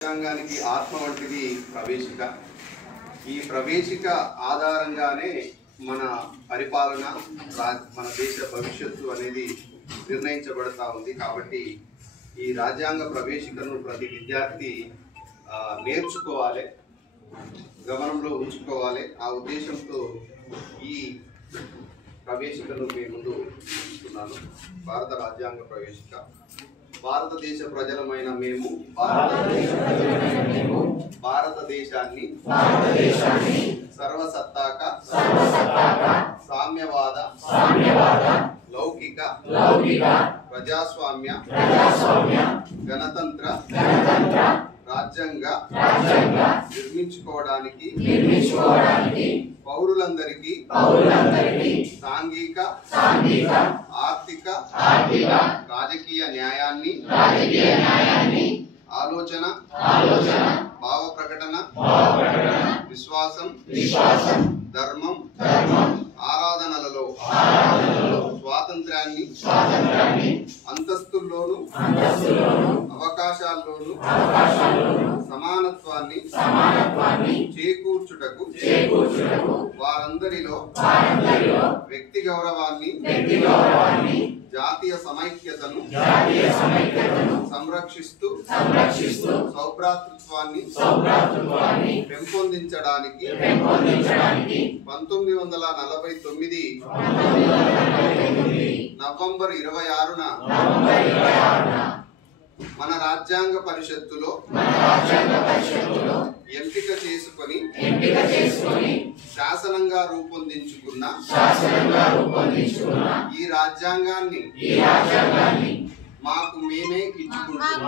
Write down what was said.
రాజ్యాంగానికి ఆత్మ వంటిది ప్రవేశిక. ఈ ప్రవేశిక ఆధారంగానే మన పరిపాలన, మన దేశ భవిష్యత్తు అనేది నిర్ణయించబడతా ఉంది. కాబట్టి ఈ రాజ్యాంగ ప్రవేశికను ప్రతి విద్యార్థి నేర్చుకోవాలి, గమనంలో ఉంచుకోవాలి. ఆ ఉద్దేశంతో ఈ ప్రవేశికను మీ ముందు ఉంచుతున్నాను. భారత రాజ్యాంగ ప్రవేశిక. భారతదేశ ప్రజలమైన మేము భారతదేశాన్ని సర్వసత్తాక సామ్యవాద లౌకిక ప్రజాస్వామ్య గణతంత్ర రాజ్యంగా నిర్మించుకోవడానికి పౌరులందరికీ సాంఘిక ఆర్థిక రాజకీయ న్యాయాన్ని ఆలోచన భావ ప్రకటన విశ్వాసం ధర్మం ఆరాధనలలో స్వాతంత్ర్యాన్ని అంతస్తుల్లోనూ అవకాశాల్లోనూ సమానత్వాన్ని చేకూర్చుటకు వారందరిలో వ్యక్తి గౌరవాన్ని జాతీయ సమైక్యతను సంరక్షిస్తూ సౌభ్రాతృత్వాన్ని పెంపొందించడానికి 1949 నవంబర్ 26న మన రాజ్యాంగ పరిషత్తులో ఎంపిక చేసుకొని శాసనంగా రూపొందించుకున్న ఈ రాజ్యాంగాన్ని మాకు మేమే ఇచ్చుకుంటున్నాం.